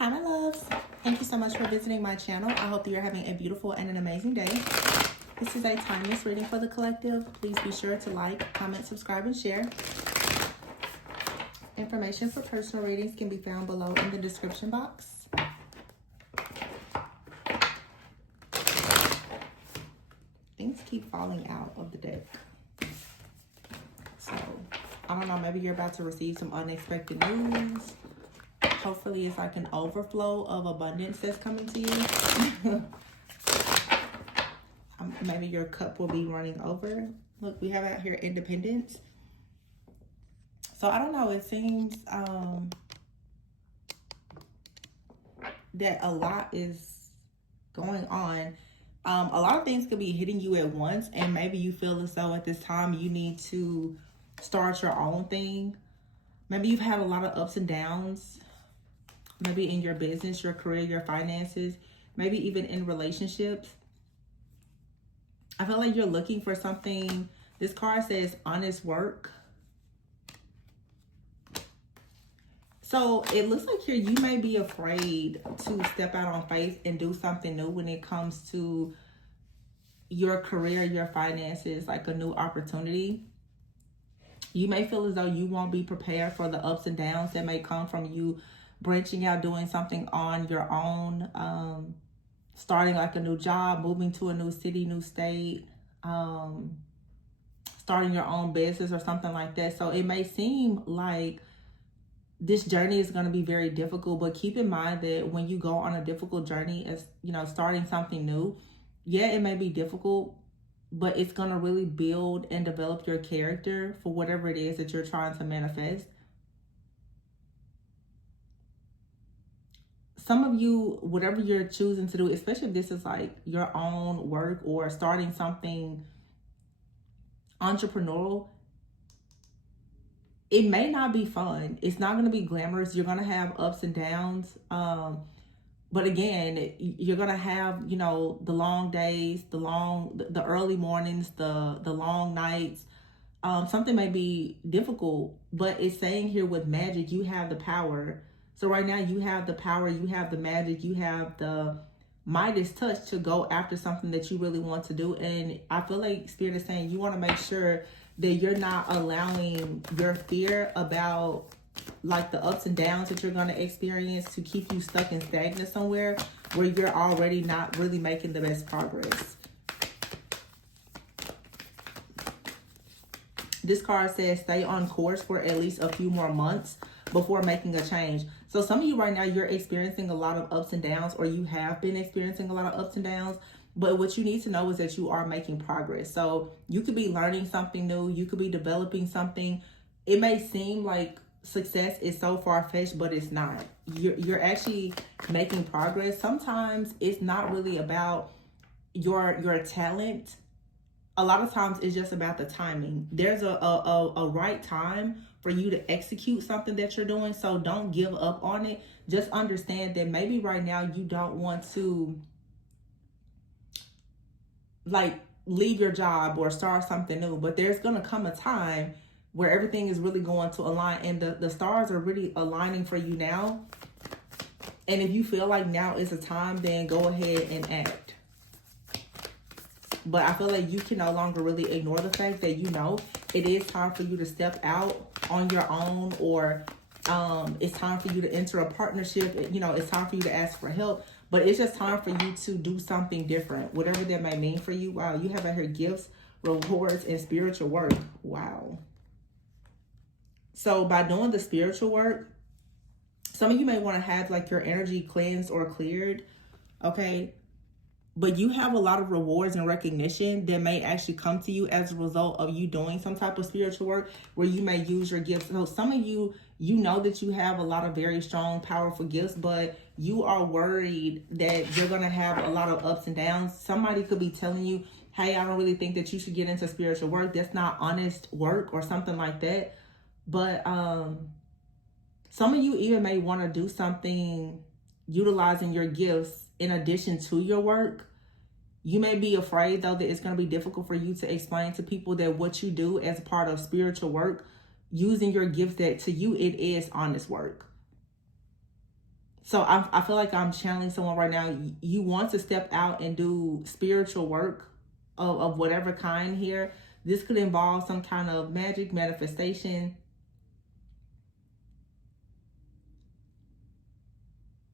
Hi, my loves. Thank you so much for visiting my channel. I hope that you're having a beautiful and an amazing day. This is a timeless reading for the collective. Please be sure to like, comment, subscribe, and share. Information for personal readings can be found below in the description box. Things keep falling out of the deck. So, I don't know, maybe you're about to receive some unexpected news. Hopefully it's like an overflow of abundance that's coming to you. Maybe your cup will be running over. Look, we have out here independence. So I don't know, it seems that a lot is going on. A lot of things could be hitting you at once, and maybe you feel as though at this time you need to start your own thing. Maybe you've had a lot of ups and downs. Maybe in your business, your career, your finances, maybe even in relationships. I feel like you're looking for something. This card says honest work. So it looks like here you may be afraid to step out on faith and do something new when it comes to your career, your finances, like a new opportunity. You may feel as though you won't be prepared for the ups and downs that may come from you branching out, doing something on your own, starting like a new job, moving to a new city, new state, starting your own business or something like that. So it may seem like this journey is going to be very difficult, but keep in mind that when you go on a difficult journey, as you know, starting something new, yeah, it may be difficult, but it's going to really build and develop your character for whatever it is that you're trying to manifest. Some of you, whatever you're choosing to do, especially if this is like your own work or starting something entrepreneurial, it may not be fun. It's not going to be glamorous. You're going to have ups and downs. But again, you're going to have, you know, the long days, the early mornings, the long nights. Something may be difficult, but it's saying here with magic, you have the power. So right now you have the power, you have the magic, you have the Midas touch to go after something that you really want to do. And I feel like Spirit is saying you want to make sure that you're not allowing your fear about like the ups and downs that you're going to experience to keep you stuck and stagnant somewhere where you're already not really making the best progress. This card says stay on course for at least a few more months before making a change. So some of you right now, you're experiencing a lot of ups and downs, or you have been experiencing a lot of ups and downs. But what you need to know is that you are making progress. So you could be learning something new. You could be developing something. It may seem like success is so far-fetched, but it's not. You're actually making progress. Sometimes it's not really about your talent. A lot of times it's just about the timing. There's a right time for you to execute something that you're doing. So don't give up on it. Just understand that maybe right now you don't want to like leave your job or start something new, but there's going to come a time where everything is really going to align, and the stars are really aligning for you now. And if you feel like now is the time, then go ahead and act. But I feel like you can no longer really ignore the fact that, you know, it is time for you to step out on your own, or it's time for you to enter a partnership. You know, it's time for you to ask for help, but it's just time for you to do something different, whatever that may mean for you. Wow, you have out here gifts, rewards, and spiritual work. Wow. So by doing the spiritual work, some of you may want to have like your energy cleansed or cleared, okay? But you have a lot of rewards and recognition that may actually come to you as a result of you doing some type of spiritual work where you may use your gifts. So some of you, you know that you have a lot of very strong, powerful gifts, but you are worried that you're going to have a lot of ups and downs. Somebody could be telling you, hey, I don't really think that you should get into spiritual work. That's not honest work or something like that. But some of you even may want to do something utilizing your gifts in addition to your work. You may be afraid, though, that it's going to be difficult for you to explain to people that what you do as part of spiritual work, using your gifts, that to you, it is honest work. So I feel like I'm channeling someone right now. You want to step out and do spiritual work of whatever kind here. This could involve some kind of magic manifestation.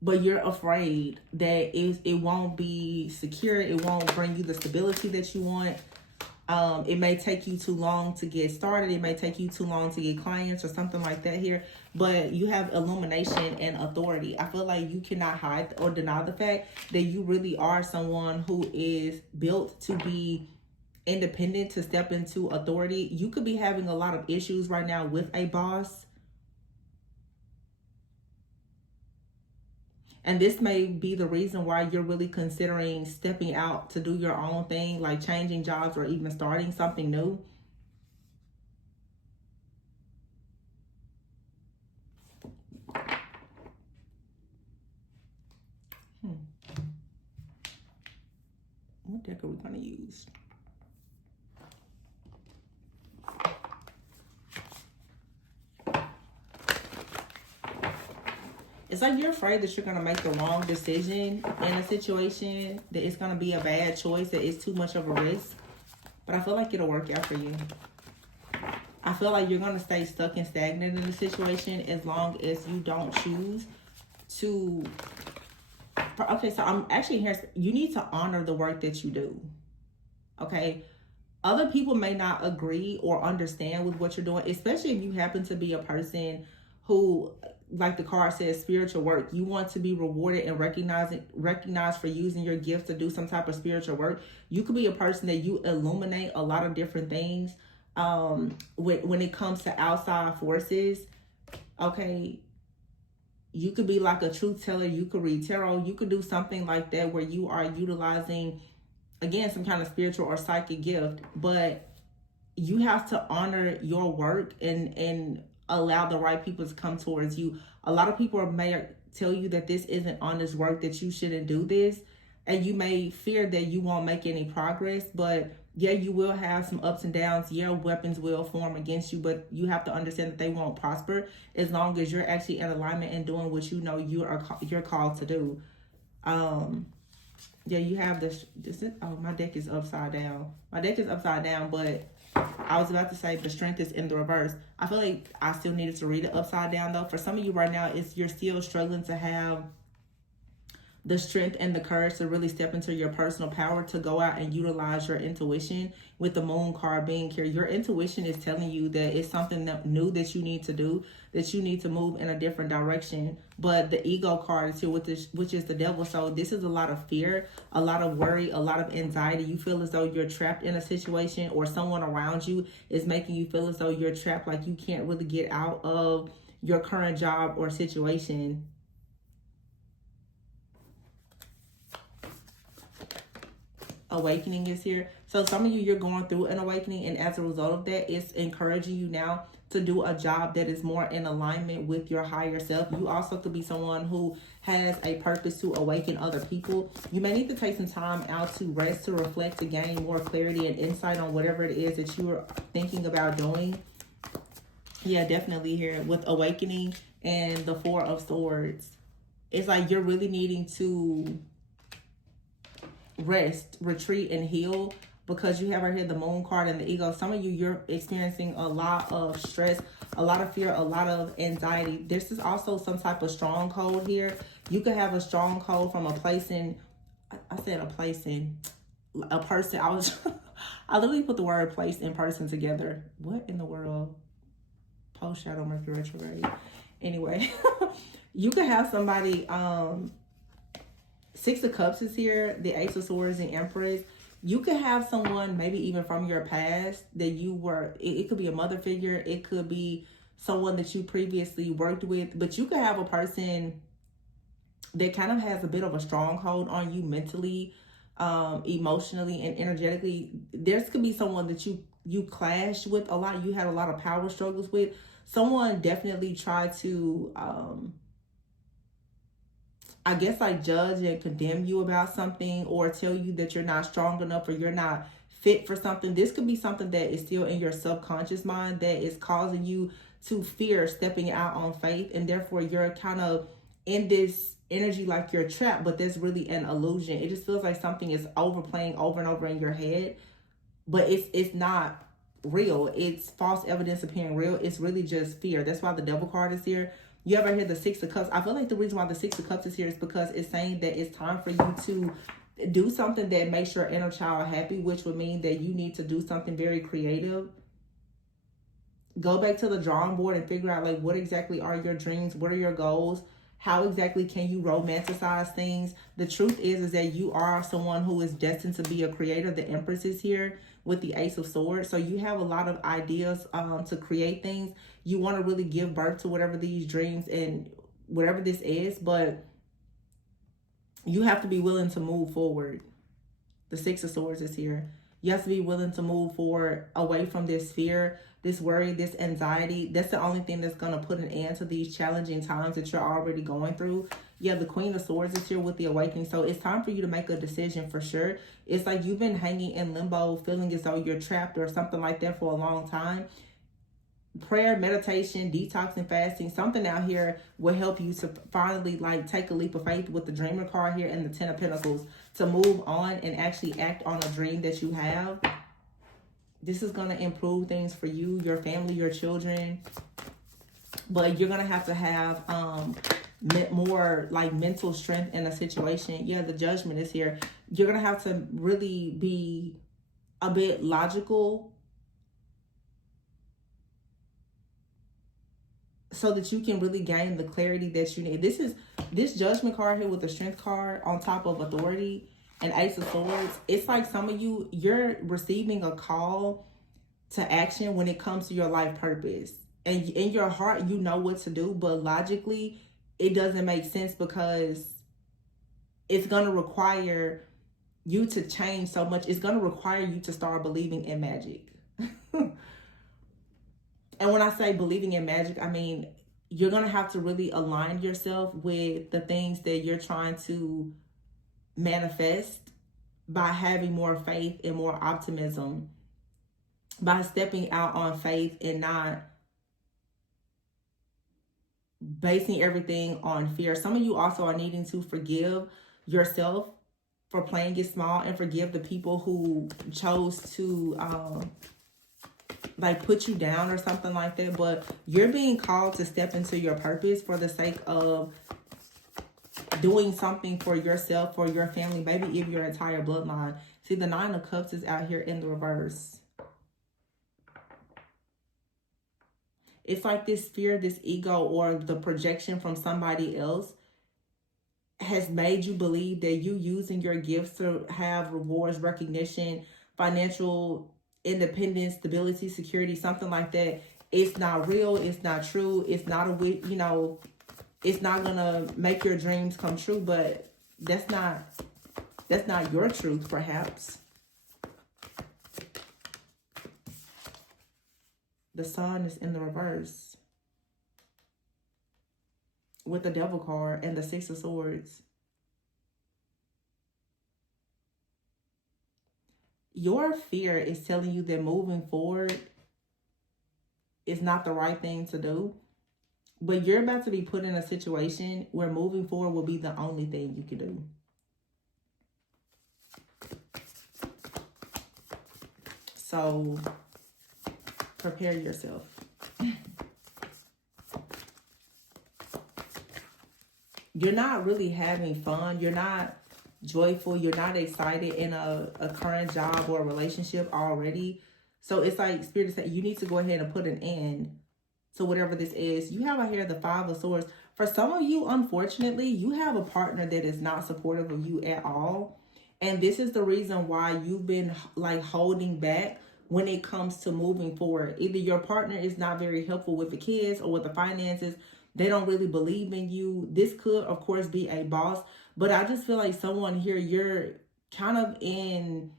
But you're afraid that it won't be secure. It won't bring you the stability that you want. It may take you too long to get started. It may take you too long to get clients or something like that here. But you have illumination and authority. I feel like you cannot hide or deny the fact that you really are someone who is built to be independent, to step into authority. You could be having a lot of issues right now with a boss. And this may be the reason why you're really considering stepping out to do your own thing, like changing jobs or even starting something new. What deck are we going to use? It's like you're afraid that you're going to make the wrong decision in a situation, that it's going to be a bad choice, that it's too much of a risk. But I feel like it'll work out for you. I feel like you're going to stay stuck and stagnant in the situation as long as you don't choose to... Okay, so I'm actually here. You need to honor the work that you do. Okay? Other people may not agree or understand with what you're doing, especially if you happen to be a person who, like the card says, spiritual work. You want to be rewarded and recognized for using your gift to do some type of spiritual work. You could be a person that you illuminate a lot of different things when it comes to outside forces. Okay, you could be like a truth teller. You could read tarot. You could do something like that where you are utilizing, again, some kind of spiritual or psychic gift. But you have to honor your work and allow the right people to come towards you. A lot of people may tell you that this isn't honest work, that you shouldn't do this. And you may fear that you won't make any progress. But yeah, you will have some ups and downs. Yeah, weapons will form against you, but you have to understand that they won't prosper as long as you're actually in alignment and doing what you know you're called to do. Yeah, you have this. Oh, my deck is upside down. My deck is upside down, but I was about to say the strength is in the reverse. I feel like I still needed to read it upside down though. For some of you right now, you're still struggling to have the strength and the courage to really step into your personal power, to go out and utilize your intuition. With the moon card being here, your intuition is telling you that it's something new that you need to do, that you need to move in a different direction. But the ego card is here with this, which is the devil. So this is a lot of fear, a lot of worry, a lot of anxiety. You feel as though you're trapped in a situation, or someone around you is making you feel as though you're trapped, like you can't really get out of your current job or situation. Awakening is here. So some of you, you're going through an awakening, and as a result of that, it's encouraging you now to do a job that is more in alignment with your higher self. You also could be someone who has a purpose to awaken other people. You may need to take some time out to rest, to reflect, to gain more clarity and insight on whatever it is that you are thinking about doing. Yeah, definitely here with awakening and the Four of Swords. It's like you're really needing to rest, retreat, and heal, because you have right here the moon card and the ego. Some of you, you're experiencing a lot of stress, a lot of fear, a lot of anxiety. This is also some type of stronghold here. You could have a stronghold from a place in, I said a place in, a person. I literally put the word place and person together. What in the world? Post shadow Mercury retrograde. Anyway, you could have somebody, Six of Cups is here, the Ace of Swords and Empress. You could have someone maybe even from your past that you were, it could be a mother figure, it could be someone that you previously worked with, but you could have a person that kind of has a bit of a stronghold on you mentally, emotionally, and energetically. This could be someone that you clashed with a lot, you had a lot of power struggles with. Someone definitely tried to I guess like judge and condemn you about something, or tell you that you're not strong enough or you're not fit for something. This could be something that is still in your subconscious mind that is causing you to fear stepping out on faith, and therefore you're kind of in this energy like you're trapped, but that's really an illusion. It just feels like something is overplaying over and over in your head, but it's not real. It's false evidence appearing real. It's really just fear. That's why the Devil card is here. You ever hear the Six of Cups? I feel like the reason why the Six of Cups is here is because it's saying that it's time for you to do something that makes your inner child happy, which would mean that you need to do something very creative. Go back to the drawing board and figure out, like, what exactly are your dreams? What are your goals? How exactly can you romanticize things? The truth is that you are someone who is destined to be a creator. The Empress is here with the Ace of Swords. So you have a lot of ideas to create things. You want to really give birth to whatever these dreams and whatever this is, but you have to be willing to move forward. The Six of Swords is here. You have to be willing to move forward away from this fear, this worry, this anxiety. That's the only thing that's going to put an end to these challenging times that you're already going through. Yeah, the Queen of Swords is here with the Awakening. So it's time for you to make a decision for sure. It's like you've been hanging in limbo, feeling as though you're trapped or something like that for a long time. Prayer, meditation, detox, and fasting, something out here will help you to finally like take a leap of faith with the Dreamer card here and the Ten of Pentacles to move on and actually act on a dream that you have. This is going to improve things for you, your family, your children. But you're going to have more like mental strength in a situation. Yeah, the Judgment is here. You're going to have to really be a bit logical so that you can really gain the clarity that you need. This Judgment card here with the Strength card on top of Authority and Ace of Swords. It's like some of you, you're receiving a call to action when it comes to your life purpose. And in your heart, you know what to do, but logically, it doesn't make sense because it's going to require you to change so much. It's going to require you to start believing in magic. And when I say believing in magic, I mean, you're going to have to really align yourself with the things that you're trying to manifest by having more faith and more optimism, by stepping out on faith and not basing everything on fear. Some of you also are needing to forgive yourself for playing it small and forgive the people who chose to like put you down or something like that. But you're being called to step into your purpose for the sake of doing something for yourself, for your family, maybe even your entire bloodline. See, the Nine of Cups is out here in the reverse. It's like this fear, this ego, or the projection from somebody else has made you believe that you using your gifts to have rewards, recognition, financial independence, stability, security, something like that. It's not real. It's not true. It's not it's not gonna make your dreams come true. But that's not your truth, perhaps. The Sun is in the reverse with the Devil card and the Six of Swords. Your fear is telling you that moving forward is not the right thing to do. But you're about to be put in a situation where moving forward will be the only thing you can do. So prepare yourself. You're not really having fun. You're not joyful. You're not excited in a current job or a relationship already. So it's like Spirit is saying you need to go ahead and put an end to whatever this is. You have out here the Five of Swords. For some of you, unfortunately, you have a partner that is not supportive of you at all. And this is the reason why you've been like holding back when it comes to moving forward. Either your partner is not very helpful with the kids or with the finances. They don't really believe in you. This could, of course, be a boss. But I just feel like someone here, you're kind of in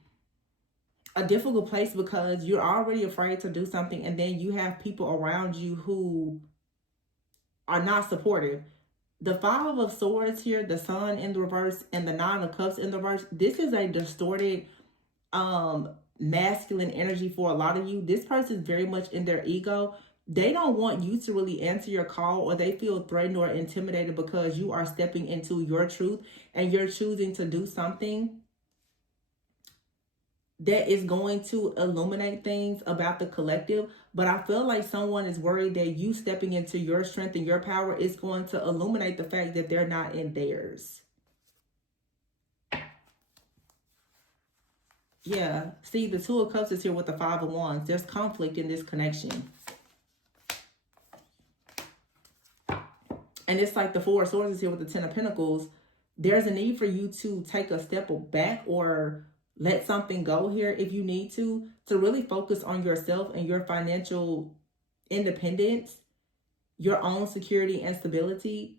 a difficult place because you're already afraid to do something. And then you have people around you who are not supportive. The Five of Swords here, the Sun in the reverse, and the Nine of Cups in the reverse. This is a distorted masculine energy for a lot of you. This person is very much in their ego. They don't want you to really answer your call, or they feel threatened or intimidated because you are stepping into your truth and you're choosing to do something that is going to illuminate things about the collective. But I feel like someone is worried that you stepping into your strength and your power is going to illuminate the fact that they're not in theirs. Yeah, see, the Two of Cups is here with the Five of Wands. There's conflict in this connection. And it's like the Four of Swords is here with the Ten of Pentacles. There's a need for you to take a step back or let something go here if you need to really focus on yourself and your financial independence, your own security and stability.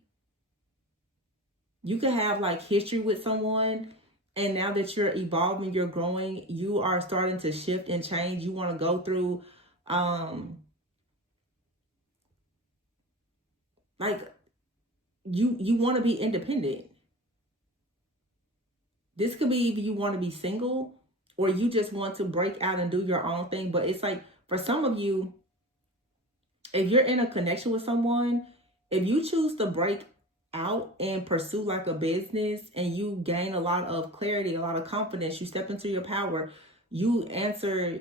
You could have like history with someone, and now that you're evolving, you're growing, you are starting to shift and change. You want to go through, like, you want to be independent. This could be if you want to be single or you just want to break out and do your own thing. But it's like, for some of you, if you're in a connection with someone, if you choose to break out and pursue like a business and you gain a lot of clarity, a lot of confidence, you step into your power, you answer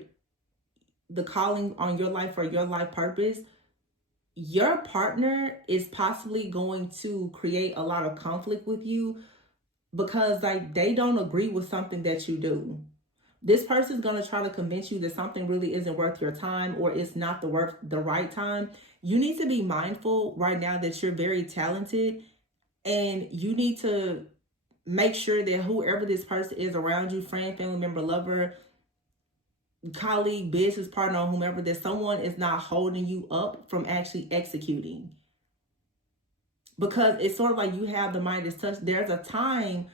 the calling on your life or your life purpose, your partner is possibly going to create a lot of conflict with you because like they don't agree with something that you do. This person's going to try to convince you that something really isn't worth your time or it's not the right time. You need to be mindful right now that you're very talented, and you need to make sure that whoever this person is around you, friend, family member, lover, colleague, business partner, or whomever, that someone is not holding you up from actually executing. Because it's sort of like you have the Midas touch. There's a time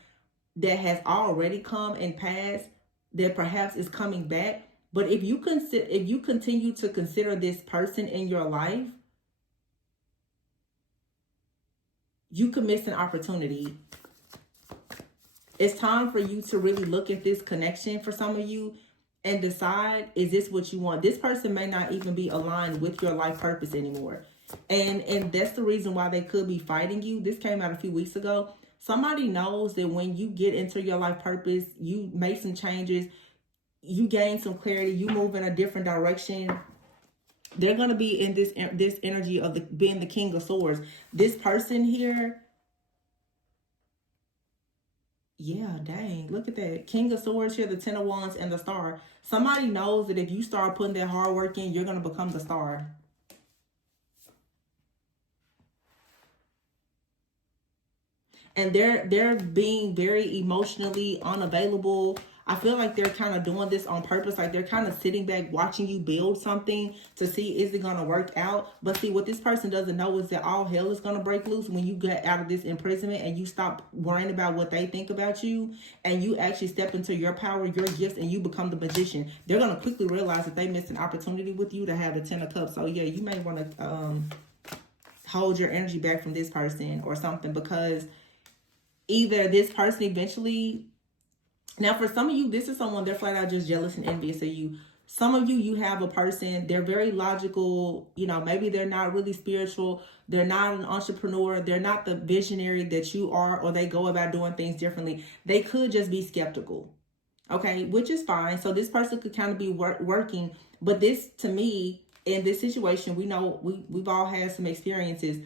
that has already come and passed that perhaps is coming back. But if you continue to consider this person in your life, you could miss an opportunity. It's time for you to really look at this connection for some of you and decide, is this what you want? This person may not even be aligned with your life purpose anymore. And that's the reason why they could be fighting you. This came out a few weeks ago. Somebody knows that when you get into your life purpose, you make some changes, you gain some clarity, you move in a different direction. They're going to be in this energy of being the King of Swords. This person here, yeah, dang, look at that. King of Swords here, the Ten of Wands, and the Star. Somebody knows that if you start putting that hard work in, you're going to become the star. And they're being very emotionally unavailable. I feel like they're kind of doing this on purpose. Like they're kind of sitting back watching you build something to see, is it going to work out? But see, what this person doesn't know is that all hell is going to break loose when you get out of this imprisonment and you stop worrying about what they think about you and you actually step into your power, your gifts, and you become the magician. They're going to quickly realize that they missed an opportunity with you to have the Ten of Cups. So yeah, you may want to hold your energy back from this person or something, because either this person eventually, now for some of you, this is someone, they're flat out just jealous and envious of you. Some of you, you have a person, they're very logical, you know, maybe they're not really spiritual, they're not an entrepreneur, they're not the visionary that you are, or they go about doing things differently. They could just be skeptical, okay, which is fine. So this person could kind of be working, but this, to me, in this situation, we know, we've all had some experiences.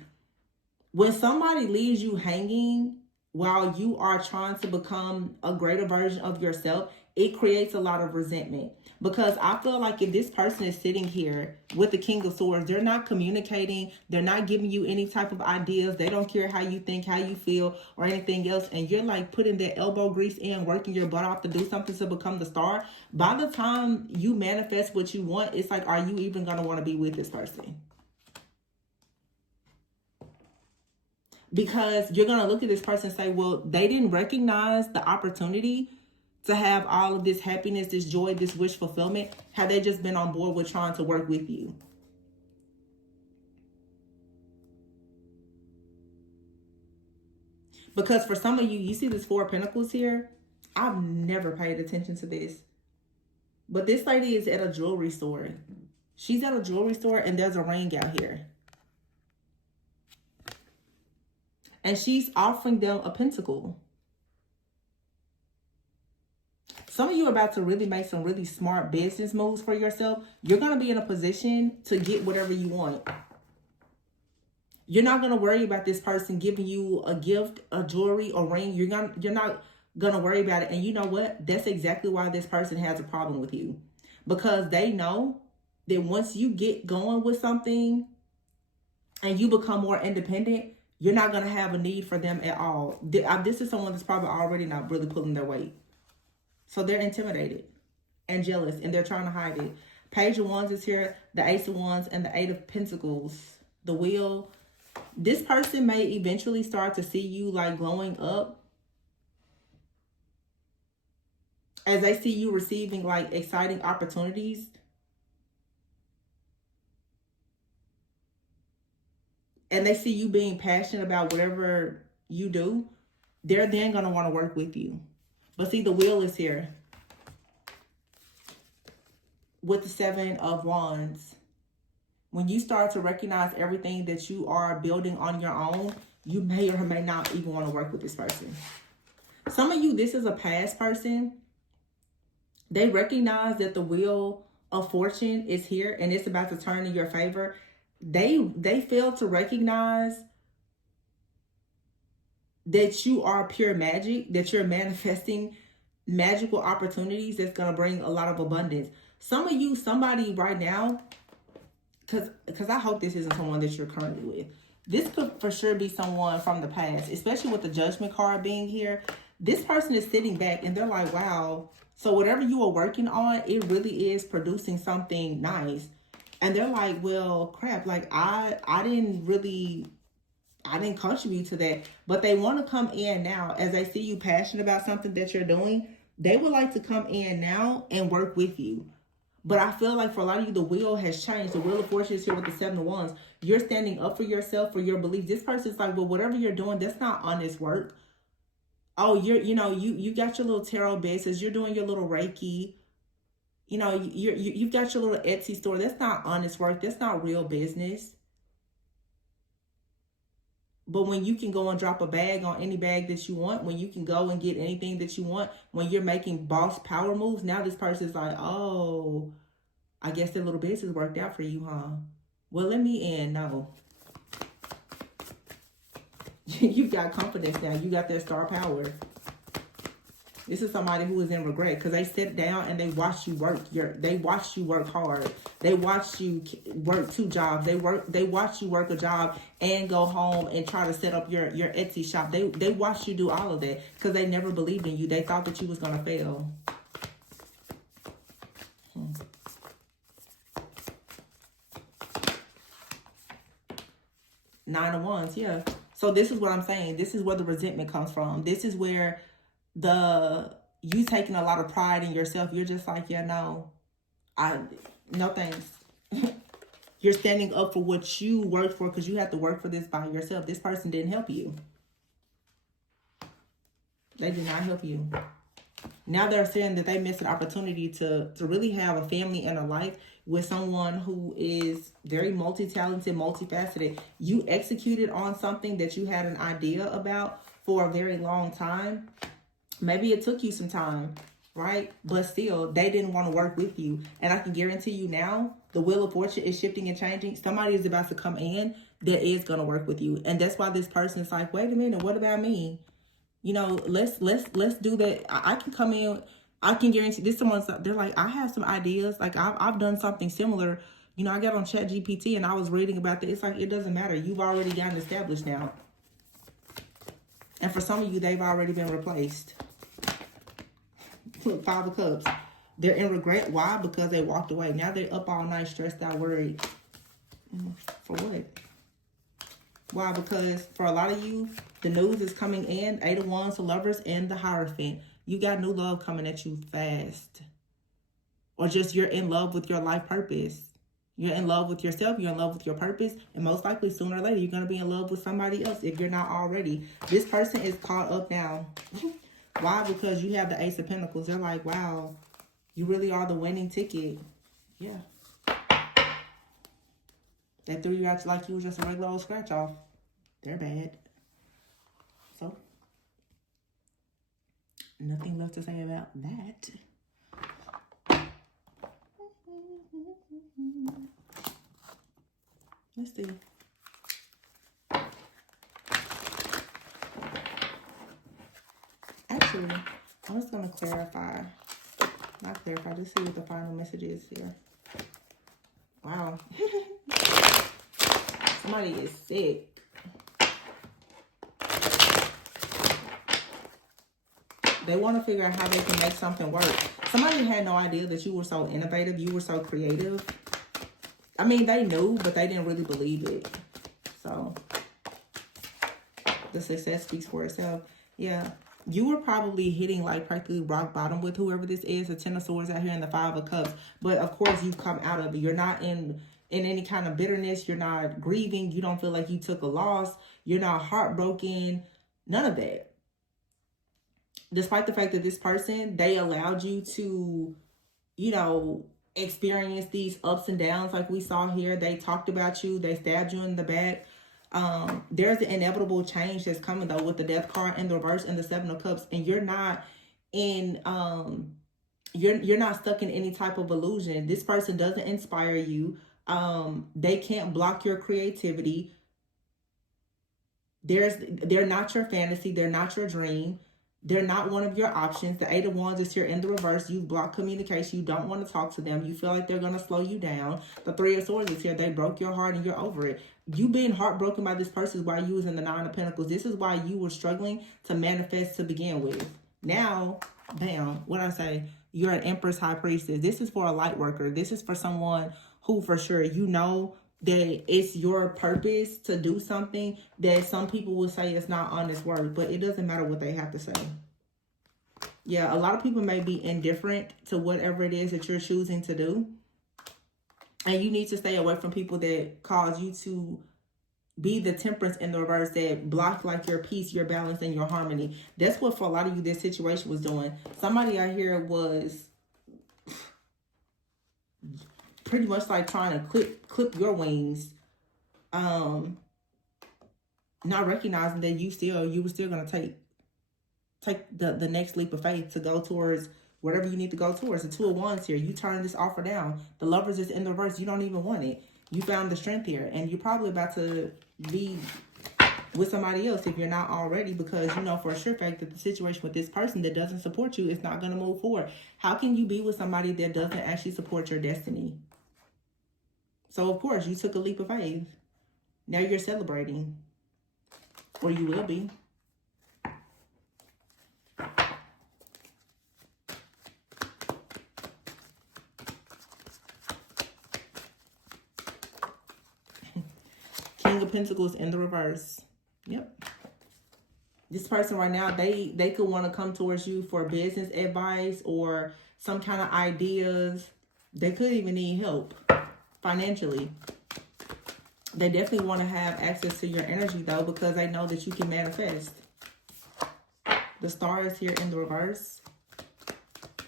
When somebody leaves you hanging while you are trying to become a greater version of yourself, it creates a lot of resentment. Because I feel like if this person is sitting here with the King of Swords, they're not communicating, they're not giving you any type of ideas, they don't care how you think, how you feel, or anything else, and you're like putting that elbow grease in, working your butt off to do something to become the star. By the time you manifest what you want, it's like, are you even going to want to be with this person? Because you're going to look at this person and say, well, they didn't recognize the opportunity to have all of this happiness, this joy, this wish fulfillment, had they just been on board with trying to work with you. Because for some of you, you see this Four of Pentacles here. I've never paid attention to this. But this lady is at a jewelry store. She's at a jewelry store and there's a ring out here. And she's offering them a pentacle. Some of you are about to really make some really smart business moves for yourself. You're going to be in a position to get whatever you want. You're not going to worry about this person giving you a gift, a jewelry, or ring. You're not going to worry about it. And you know what? That's exactly why this person has a problem with you. Because they know that once you get going with something and you become more independent, you're not going to have a need for them at all. This is someone that's probably already not really pulling their weight. So they're intimidated and jealous, and they're trying to hide it. Page of Wands is here, the Ace of Wands, and the Eight of Pentacles. The Wheel. This person may eventually start to see you like glowing up as they see you receiving like exciting opportunities. And they see you being passionate about whatever you do. They're then going to want to work with you. But see, the Wheel is here with the Seven of Wands. When you start to recognize everything that you are building on your own, you may or may not even want to work with this person. Some of you, this is a past person. They recognize that the Wheel of Fortune is here and it's about to turn in your favor. They fail to recognize that you are pure magic, that you're manifesting magical opportunities that's going to bring a lot of abundance. Some of you, somebody right now, because I hope this isn't someone that you're currently with. This could for sure be someone from the past, especially with the Judgment card being here. This person is sitting back and they're like, wow, so whatever you are working on, it really is producing something nice. And they're like, well, crap, like I didn't contribute to that. But they want to come in now as they see you passionate about something that you're doing. They would like to come in now and work with you. But I feel like for a lot of you, the wheel has changed. The Wheel of Fortune is here with the Seven of Wands. You're standing up for yourself, for your beliefs. This person's like, well, whatever you're doing, that's not honest work. Oh, you got your little tarot business. You're doing your little Reiki. You've got your little Etsy store. That's not honest work. That's not real business. But when you can go and drop a bag on any bag that you want, when you can go and get anything that you want, when you're making boss power moves, now this person's like, oh, I guess that little business worked out for you, huh? Well, let me in. No. You got confidence now. You got that star power. This is somebody who is in regret because they sit down and they watch you work. They watch you work hard. They watch you work 2 jobs. They watch you work a job and go home and try to set up your Etsy shop. They watch you do all of that because they never believed in you. They thought that you was gonna fail. Nine of Wands, yeah. So this is what I'm saying. This is where the resentment comes from. This is where you taking a lot of pride in yourself. You're just like, yeah, no thanks. You're standing up for what you worked for because you have to work for this by yourself. This person didn't help you. They did not help you. Now they're saying that they missed an opportunity to really have a family and a life with someone who is very multi-talented, multifaceted. You executed on something that you had an idea about for a very long time. Maybe it took you some time, right? But still, they didn't want to work with you. And I can guarantee you now, the Wheel of Fortune is shifting and changing. Somebody is about to come in that is going to work with you. And that's why this person is like, wait a minute, what about me? Let's do that. I can come in. I can guarantee this someone's, they're like, I have some ideas. Like I've done something similar. I got on ChatGPT and I was reading about that. It's like, it doesn't matter. You've already gotten established now. And for some of you, they've already been replaced. Look, 5 of Cups. They're in regret. Why? Because they walked away. Now they're up all night, stressed out, worried. For what? Why? Because for a lot of you, the news is coming in. 8 of Wands, the Lovers, and the Hierophant. You got new love coming at you fast. Or just you're in love with your life purpose. You're in love with yourself. You're in love with your purpose. And most likely, sooner or later, you're going to be in love with somebody else if you're not already. This person is caught up now. Why? Because you have the Ace of Pentacles. They're like, wow, you really are the winning ticket. Yeah. They threw you out like you was just a regular old scratch off. They're bad. So, nothing left to say about that. Let's see. Actually, I'm just going to clarify. Not clarify, just see what the final message is here. Wow. Somebody is sick. They want to figure out how they can make something work. Somebody had no idea that you were so innovative. You were so creative. I mean, they knew, but they didn't really believe it. So, the success speaks for itself. Yeah. You were probably hitting like practically rock bottom with whoever this is. The Ten of Swords out here and the Five of Cups. But of course, you come out of it. You're not in any kind of bitterness. You're not grieving. You don't feel like you took a loss. You're not heartbroken. None of that. Despite the fact that this person, they allowed you to, you know, experience these ups and downs like we saw here. They talked about you. They stabbed you in the back. There's an inevitable change that's coming though with the Death card in the reverse and the Seven of Cups, and you're not in you're not stuck in any type of illusion. This person doesn't inspire you. They can't block your creativity. They're not your fantasy. They're not your dream. They're not one of your options. The Eight of Wands is here in the reverse. You've blocked communication. You don't want to talk to them. You feel like they're going to slow you down. The Three of Swords is here. They broke your heart and you're over it. You being heartbroken by this person is why you was in the Nine of Pentacles. This is why you were struggling to manifest to begin with. Now, bam, what I say? You're an Empress High Priestess. This is for a light worker. This is for someone who for sure you know that it's your purpose to do something that some people will say it's not honest work, but it doesn't matter what they have to say. Yeah, a lot of people may be indifferent to whatever it is that you're choosing to do. And you need to stay away from people that cause you to be the Temperance in the reverse, that block like your peace, your balance, and your harmony. That's what for a lot of you this situation was doing. Somebody out here was pretty much like trying to clip your wings, not recognizing that you were still gonna take the next leap of faith to go towards whatever you need to go towards. The Two of Wands here, you turn this offer down. The Lovers is in the reverse. You don't even want it. You found the strength here, and you're probably about to be with somebody else if you're not already, because you know for a sure fact that the situation with this person that doesn't support you is not going to move forward. How can you be with somebody that doesn't actually support your destiny? So, of course, you took a leap of faith. Now you're celebrating. Or you will be. King of Pentacles in the reverse. Yep. This person right now, they could want to come towards you for business advice or some kind of ideas. They could even need help financially. They definitely want to have access to your energy though, because they know that you can manifest. The Star is here in the reverse.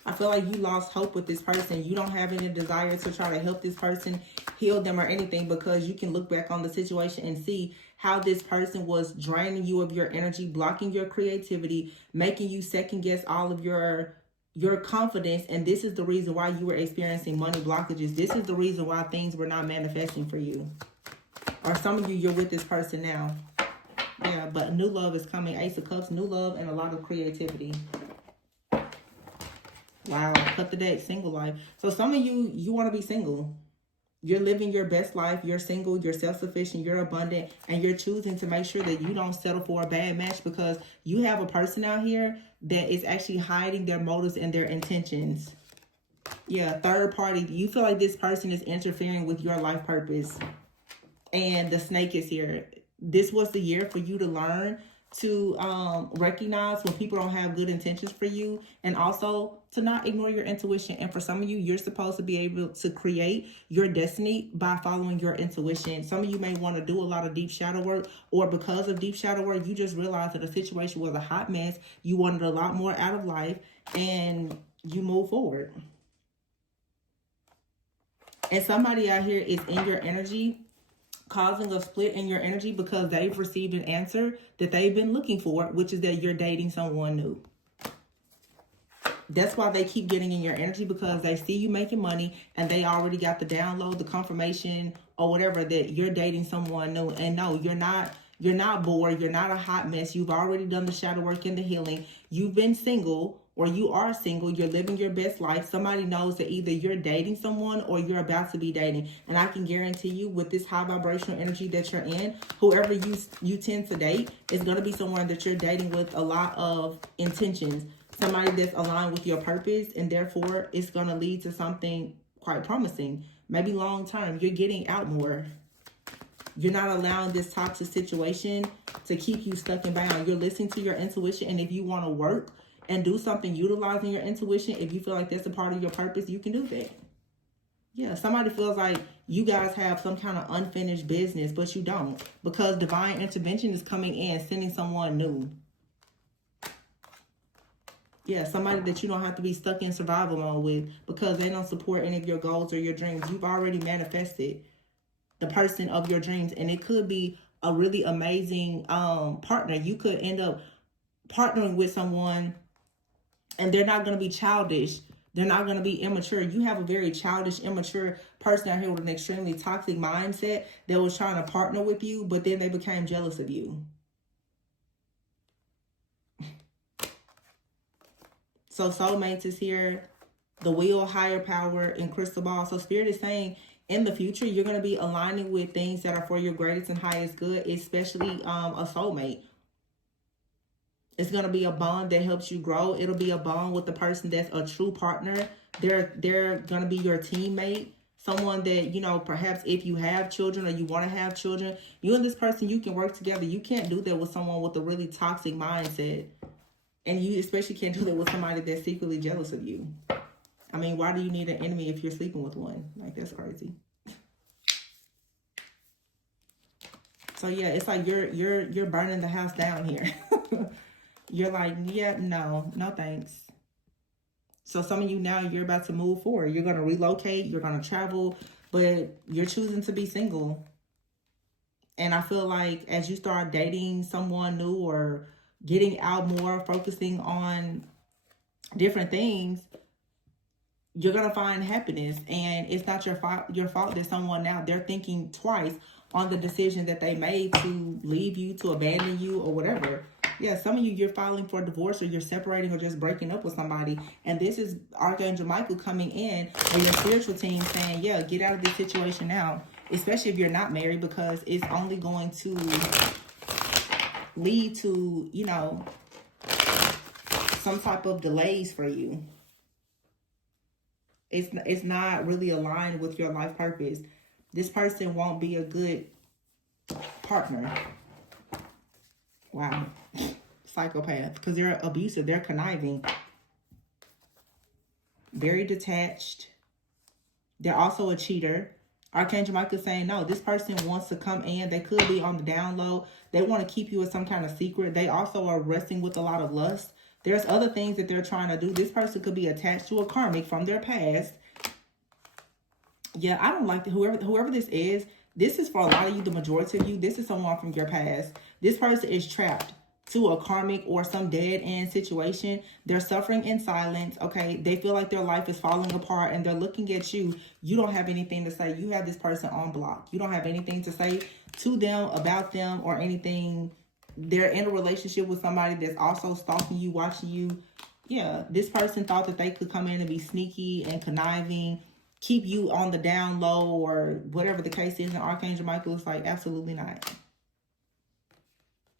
I feel like you lost hope with this person. You don't have any desire to try to help this person, heal them or anything, because you can look back on the situation and see how this person was draining you of your energy, blocking your creativity, making you second guess all of your confidence. And this is the reason why you were experiencing money blockages. This is the reason why things were not manifesting for you. Or some of you, you're with this person now. Yeah, but new love is coming. Ace of Cups, new love, and a lot of creativity. Wow, cut the deck, single life. So some of you, you want to be single. You're living your best life. You're single, you're self-sufficient, you're abundant, and you're choosing to make sure that you don't settle for a bad match, because you have a person out here that is actually hiding their motives and their intentions. Yeah, third party. You feel like this person is interfering with your life purpose. And the Snake is here. This was the year for you to learn to recognize when people don't have good intentions for you, and also to not ignore your intuition. And for some of you, you're supposed to be able to create your destiny by following your intuition. Some of you may want to do a lot of deep shadow work, or because of deep shadow work, you just realized that the situation was a hot mess. You wanted a lot more out of life, and you move forward. And somebody out here is in your energy, causing a split in your energy because they've received an answer that they've been looking for, which is that you're dating someone new. That's why they keep getting in your energy, because they see you making money and they already got the download, the confirmation or whatever that you're dating someone new. And no, you're not bored. You're not a hot mess. You've already done the shadow work and the healing. You've been single, or you are single. You're living your best life. Somebody knows that either you're dating someone or you're about to be dating. And I can guarantee you, with this high vibrational energy that you're in, whoever you tend to date is going to be someone that you're dating with a lot of intentions. Somebody that's aligned with your purpose, and therefore it's going to lead to something quite promising. Maybe long term. You're getting out more. You're not allowing this toxic situation to keep you stuck and bound. You're listening to your intuition, and if you want to work and do something utilizing your intuition, if you feel like that's a part of your purpose, you can do that. Yeah, somebody feels like you guys have some kind of unfinished business, but you don't, because divine intervention is coming in, sending someone new. Yeah, somebody that you don't have to be stuck in survival mode with because they don't support any of your goals or your dreams. You've already manifested the person of your dreams, and it could be a really amazing partner. You could end up partnering with someone and they're not going to be childish. They're not going to be immature. You have a very childish, immature person out here with an extremely toxic mindset that was trying to partner with you, but then they became jealous of you. So soulmates is here, the wheel, higher power, and crystal ball. So Spirit is saying in the future, you're going to be aligning with things that are for your greatest and highest good, especially a soulmate. It's going to be a bond that helps you grow. It'll be a bond with the person that's a true partner. They're going to be your teammate. Someone that, you know, perhaps if you have children or you want to have children, you and this person, you can work together. You can't do that with someone with a really toxic mindset. And you especially can't do that with somebody that's secretly jealous of you. I mean, why do you need an enemy if you're sleeping with one? Like, that's crazy. So yeah, it's like you're burning the house down here. You're like, yeah, no thanks. So some of you now, you're about to move forward. You're going to relocate. You're going to travel. But you're choosing to be single. And I feel like as you start dating someone new or getting out more, focusing on different things, you're going to find happiness. And it's not your fault that someone now, they're thinking twice on the decision that they made to leave you, to abandon you, or whatever. Yeah, some of you, you're filing for divorce, or you're separating, or just breaking up with somebody. And this is Archangel Michael coming in, or your spiritual team saying, yeah, get out of this situation now. Especially if you're not married, because it's only going to lead to, you know, some type of delays for you. It's not really aligned with your life purpose. This person won't be a good partner. Wow. Psychopath. Because they're abusive. They're conniving. Very detached. They're also a cheater. Archangel Michael is saying, no, this person wants to come in. They could be on the down low. They want to keep you as some kind of secret. They also are wrestling with a lot of lust. There's other things that they're trying to do. This person could be attached to a karmic from their past. Yeah, I don't like whoever this is. This is for a lot of you, the majority of you. This is someone from your past. This person is trapped to a karmic or some dead end situation. They're suffering in silence. Okay, they feel like their life is falling apart, and they're looking at you. You don't have anything to say. You have this person on block. You don't have anything to say to them, about them, or anything. They're in a relationship with somebody that's also stalking you, watching you. Yeah, this person thought that they could come in and be sneaky and conniving, keep you on the down low, or whatever the case is. And Archangel Michael is like, absolutely not.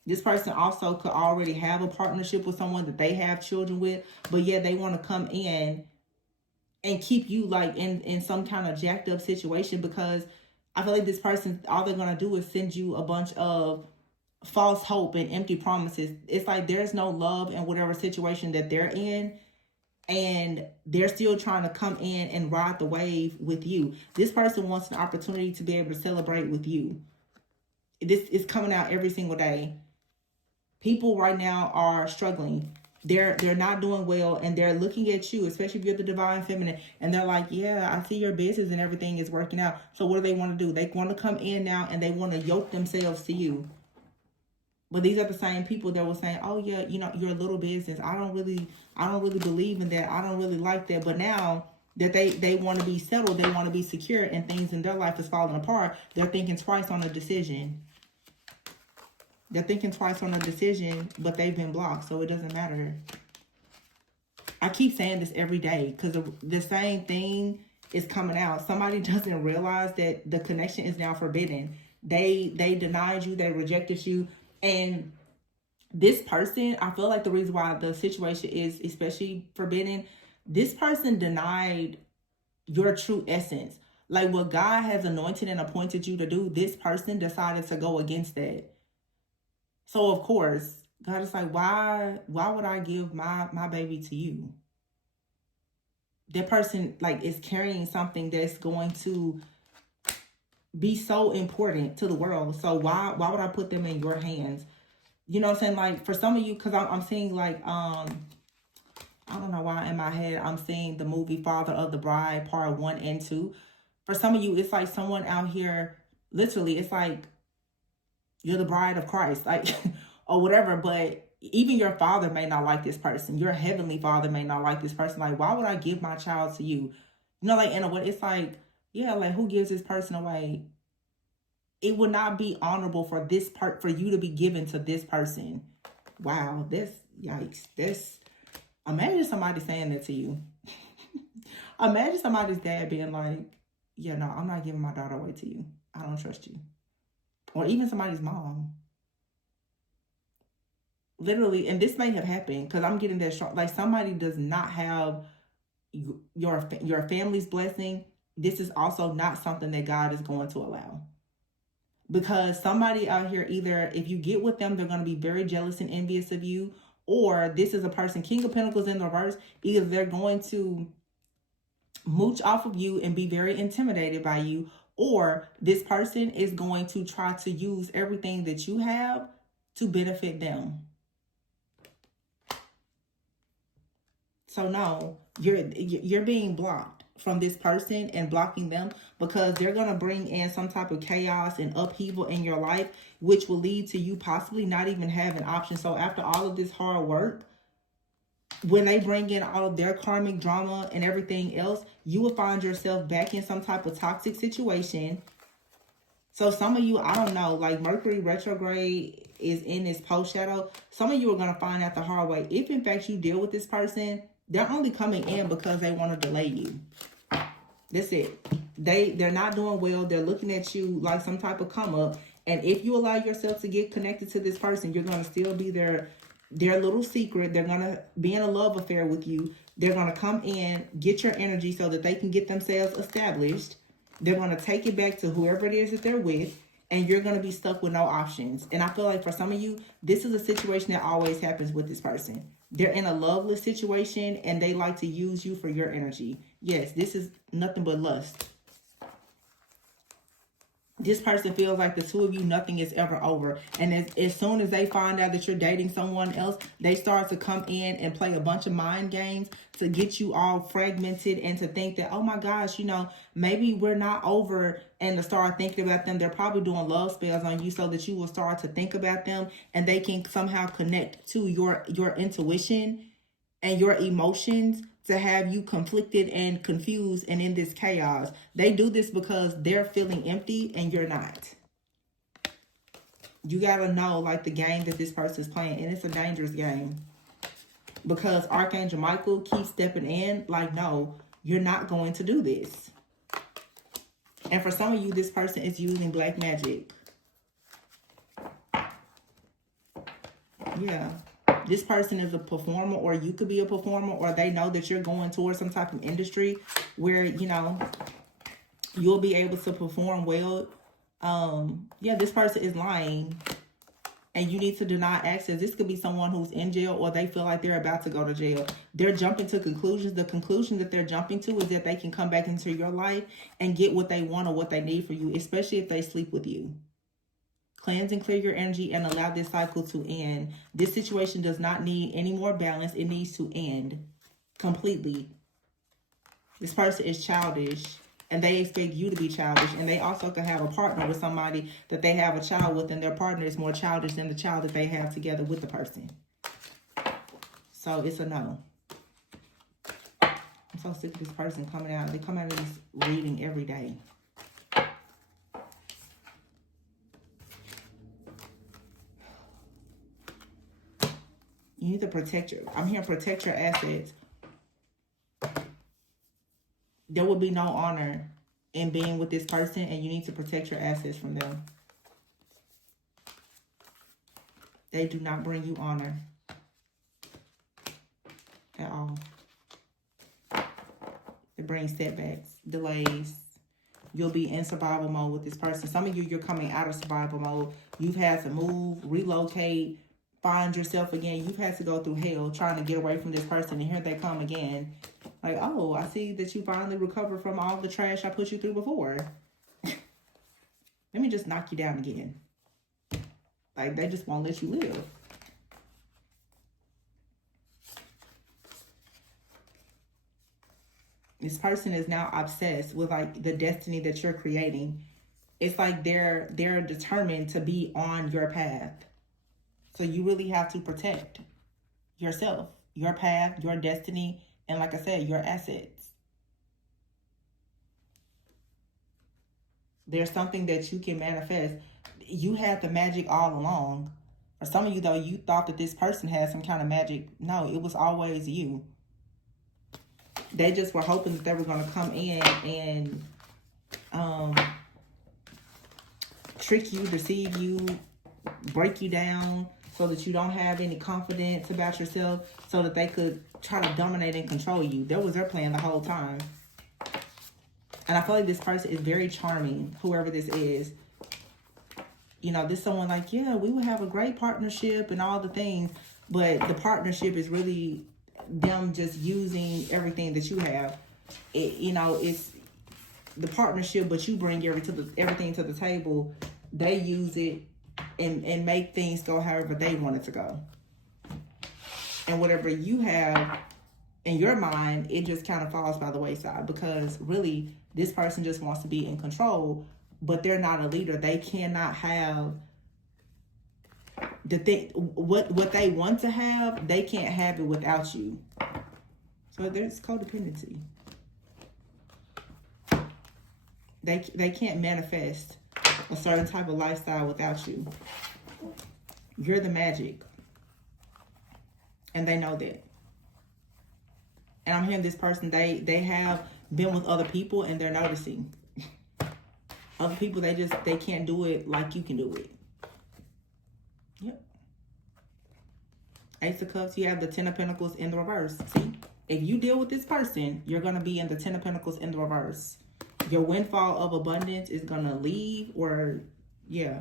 This person also could already have a partnership with someone that they have children with, but yeah, they want to come in and keep you like in some kind of jacked up situation, because I feel like this person, all they're going to do is send you a bunch of false hope and empty promises. It's like there's no love in whatever situation that they're in, and they're still trying to come in and ride the wave with you. This person wants an opportunity to be able to celebrate with you. This is coming out every single day. People right now are struggling. they're not doing well, and they're looking at you, especially if you're the divine feminine, and they're like, yeah, I see your business and everything is working out. So what do they want to do? They want to come in now and they want to yoke themselves to you. But these are the same people that were saying, oh yeah, you know, you're a little business. I don't really believe in that. I don't really like that. But now that they want to be settled, they want to be secure, and things in their life is falling apart, they're thinking twice on a decision. They're thinking twice on a decision, but they've been blocked, so it doesn't matter. I keep saying this every day because the same thing is coming out. Somebody doesn't realize that the connection is now forbidden. They denied you, they rejected you, and this person, I feel like the reason why the situation is especially forbidden, this person denied your true essence. Like what God has anointed and appointed you to do, this person decided to go against that. So of course, God is like, why would I give my baby to you? That person like is carrying something that's going to be so important to the world. So why would I put them in your hands? You know what I'm saying? Like for some of you, because I'm seeing like I don't know why in my head I'm seeing the movie Father of the Bride part 1 and 2. For some of you, it's like someone out here, literally, it's like you're the bride of Christ, like, or whatever. But even your father may not like this person. Your heavenly father may not like this person. Like, why would I give my child to you? You know, like in a way, it's like, yeah, like who gives this person away? It would not be honorable for this part for you to be given to this person. Wow, this yikes. This imagine somebody saying that to you. Imagine somebody's dad being like, yeah, no, I'm not giving my daughter away to you. I don't trust you. Or even somebody's mom. Literally, and this may have happened because I'm getting that short. Like somebody does not have your family's blessing. This is also not something that God is going to allow. Because somebody out here, either if you get with them, they're going to be very jealous and envious of you. Or this is a person, King of Pentacles in the reverse. Either they're going to mooch off of you and be very intimidated by you, or this person is going to try to use everything that you have to benefit them. So no, you're being blocked from this person and blocking them because they're going to bring in some type of chaos and upheaval in your life, which will lead to you possibly not even having options. So after all of this hard work, when they bring in all of their karmic drama and everything else, you will find yourself back in some type of toxic situation. So some of you, I don't know, like Mercury retrograde is in this post shadow. Some of you are going to find out the hard way. If in fact you deal with this person, they're only coming in because they want to delay you. That's it. They're not doing well. They're looking at you like some type of come up. And if you allow yourself to get connected to this person, you're going to still be their little secret. They're going to be in a love affair with you. They're going to come in, get your energy so that they can get themselves established. They're going to take it back to whoever it is that they're with, and you're going to be stuck with no options. And I feel like for some of you, this is a situation that always happens with this person. They're in a loveless situation, and they like to use you for your energy. Yes, this is nothing but lust. This person feels like the two of you, nothing is ever over. And as soon as they find out that you're dating someone else, they start to come in and play a bunch of mind games to get you all fragmented and to think that, oh my gosh, you know, maybe we're not over, and to start thinking about them. They're probably doing love spells on you so that you will start to think about them, and they can somehow connect to your intuition and your emotions to have you conflicted and confused and in this chaos. They do this because they're feeling empty and you're not. You gotta know like the game that this person is playing, and it's a dangerous game. Because Archangel Michael keeps stepping in like, no, you're not going to do this. And for some of you, this person is using black magic. Yeah. This person is a performer, or you could be a performer, or they know that you're going towards some type of industry where, you know, you'll be able to perform well. Yeah, this person is lying and you need to deny access. This could be someone who's in jail, or they feel like they're about to go to jail. They're jumping to conclusions. The conclusion that they're jumping to is that they can come back into your life and get what they want or what they need for you, especially if they sleep with you. Cleanse and clear your energy and allow this cycle to end. This situation does not need any more balance. It needs to end completely. This person is childish and they expect you to be childish. And they also could have a partner with somebody that they have a child with, and their partner is more childish than the child that they have together with the person. So it's a no. I'm so sick of this person coming out. They come out of this reading every day. You need to protect your, I'm here, protect your assets. There will be no honor in being with this person, and you need to protect your assets from them. They do not bring you honor at all. It brings setbacks, delays. You'll be in survival mode with this person. Some of you, you're coming out of survival mode. You've had to move, relocate, find yourself again. You've had to go through hell trying to get away from this person, and here they come again. Like, oh, I see that you finally recovered from all the trash I put you through before. Let me just knock you down again. Like, they just won't let you live. This person is now obsessed with, like, the destiny that you're creating. It's like they're determined to be on your path. So you really have to protect yourself, your path, your destiny, and like I said, your assets. There's something that you can manifest. You had the magic all along. For some of you, though, you thought that this person had some kind of magic. No, it was always you. They just were hoping that they were going to come in and trick you, deceive you, break you down, so that you don't have any confidence about yourself, so that they could try to dominate and control you. That was their plan the whole time. And I feel like this person is very charming, whoever this is. You know, this someone like, yeah, we would have a great partnership and all the things, but the partnership is really them just using everything that you have. You know, it's the partnership, but you bring everything to the table. They use it and make things go however they want it to go. And whatever you have in your mind, it just kind of falls by the wayside, because really this person just wants to be in control, but they're not a leader. They cannot have the thing, what they want to have, they can't have it without you. So there's codependency. They can't manifest a certain type of lifestyle without you. You're the magic. And they know that. And I'm hearing this person, they have been with other people and they're noticing. Other people, they can't do it like you can do it. Yep. Ace of Cups, you have the Ten of Pentacles in the reverse. See? If you deal with this person, you're going to be in the Ten of Pentacles in the reverse. Your windfall of abundance is going to leave, or, yeah.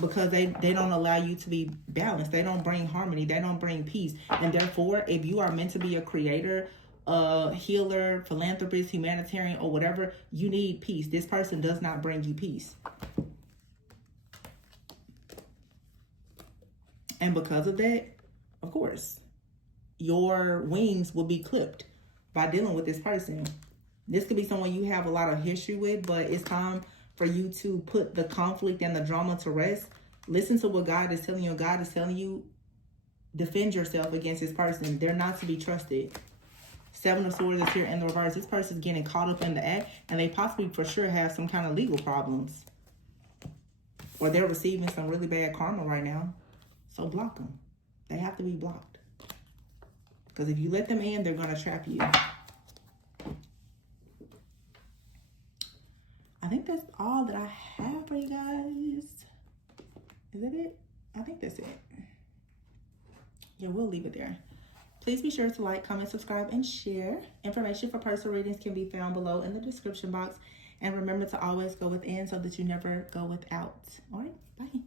Because they don't allow you to be balanced. They don't bring harmony. They don't bring peace. And therefore, if you are meant to be a creator, a healer, philanthropist, humanitarian, or whatever, you need peace. This person does not bring you peace. And because of that, of course, your wings will be clipped by dealing with this person. This could be someone you have a lot of history with, but it's time for you to put the conflict and the drama to rest. Listen to what God is telling you. God is telling you, defend yourself against this person. They're not to be trusted. Seven of Swords is here in the reverse. This person is getting caught up in the act, and they possibly for sure have some kind of legal problems. Or they're receiving some really bad karma right now. So block them. They have to be blocked. Because if you let them in, they're going to trap you. I think that's all that I have for you guys. Is that it? I think that's it. Yeah, we'll leave it there. Please be sure to like, comment, subscribe, and share. Information for personal readings can be found below in the description box. And remember to always go within so that you never go without. All right, bye.